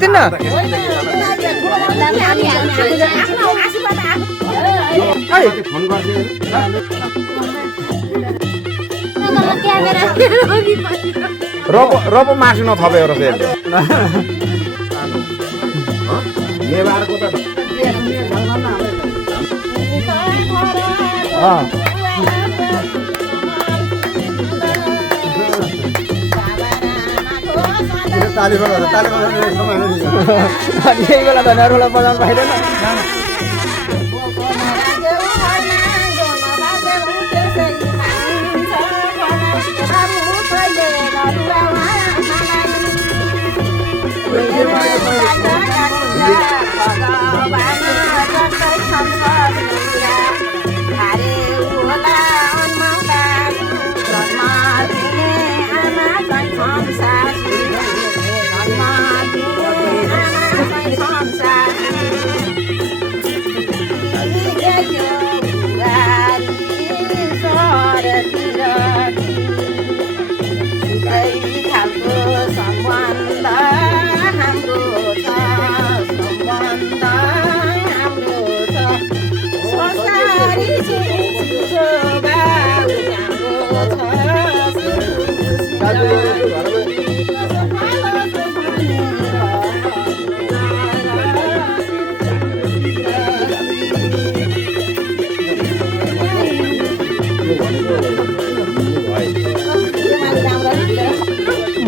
सक्दैन रोप मासु नथप्यो र फेरि नेवारको त यही बेला धनियाँडा बजाउनु पाइँदैन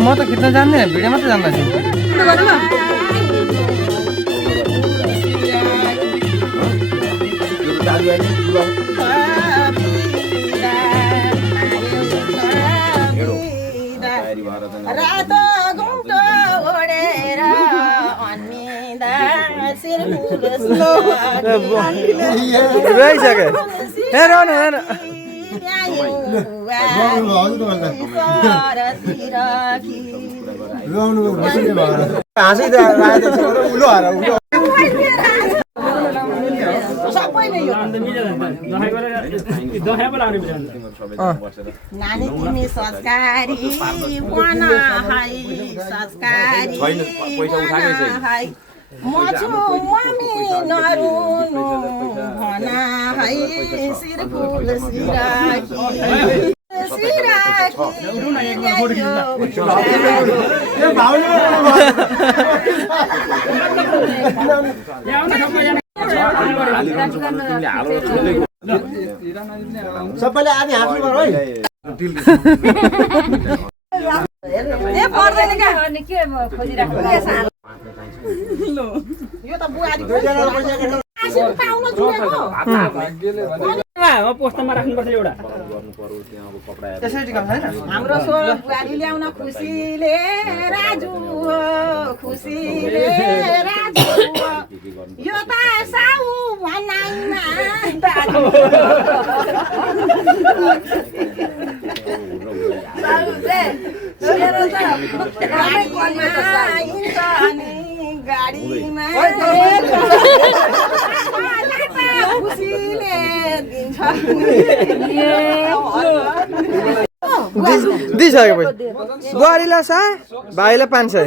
म त खिच्न जान्ने भिडियो मात्रै जान्दा छु रहिसक्यो हेर हेर नानी तिमी संस्कारी बन है संस्कारी म छु मम्मी नरुनु भन है शिरफुल सबैले आधी हाँस्नु पर्यो है पर्दैन के खोजिराख्नु यो त बुहारी पाउन जुरेको पोस्टमा राख्नुपर्छ एउटा हाम्रो सोल बुहारी ल्याउन खुसीले राजु हो खुसीले राजु हो यो त साउ भनाइमा गाडीमा खुसीले दिन्छ दिइसक्यो बुहारीलाई 100 भाइलाई 500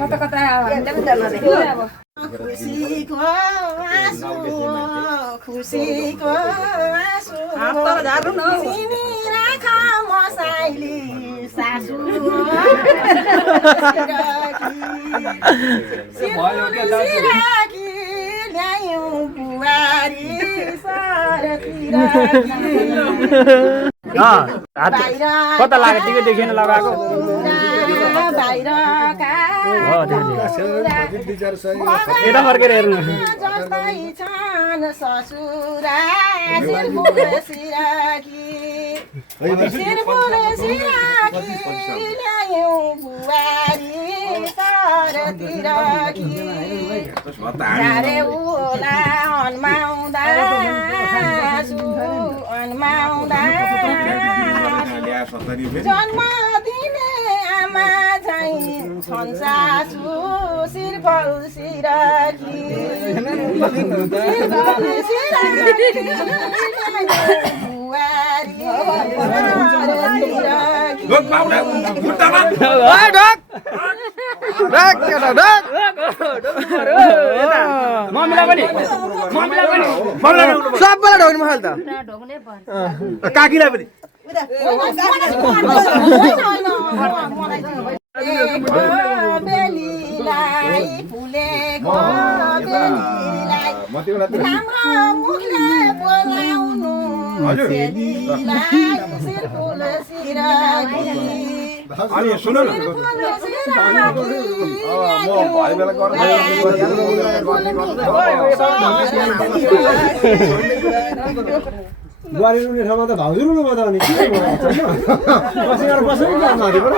कता कता खुसीको आँसु खुसीको आँसु तिमी राख मसाइली सासु सिराकी ल्यायौँ बुहारी सरतिर कता लाग्यो टिकट देखिएन लगाएको यता फर्केर हेर्नु जस्तै छन् ससुरा शिरफुल सिराकी ल्यायौँ बुहारी सरतिर झारे उला अन्माउँदा अन्माउँदा जन्म दिने आमा झैँ छन् सासु शिरफल सिराकी बुहारी लोक पाउले खुट्टामा ओए ढोक ढोक केटा ढोक मम्मीलाई पनि सबैलाई ढोक्नु मलाई त काकीलाई पनि बेलीलाई फुलेको बेलीलाई राम्रो मुखले बोलाउनु बेलीलाई सिरफुल सिराकी अनि सुन्नु न म भाइ बेला बुहारी रुने ठाउँमा त भाउजू रुनु भयो त अनि के भयो बसेर बस्नु नि माथिबाट